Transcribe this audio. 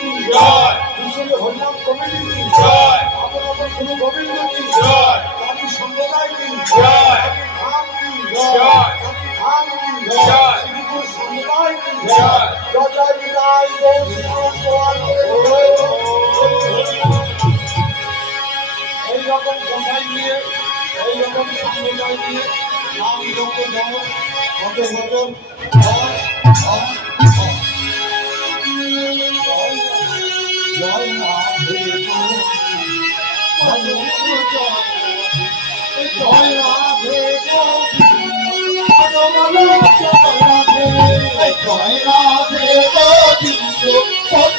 কি জয়, মিশনে হরিনাম কমিটি কি জয়, আপনার গুরু গোবিন্দ কি জয়, আমি সম্প্রদায় কি জয়, ধাম কি জয়, ধাম কি জয়, শ্রীগুরু সম্প্রদায় কি জয়, জয় বিদায় এইরকম কথাই নিয়ে এইরকম সম্প্রদায় নিয়ে নাম যত যেমন কত বছর জয় না জয় রাধে গোবিন্দ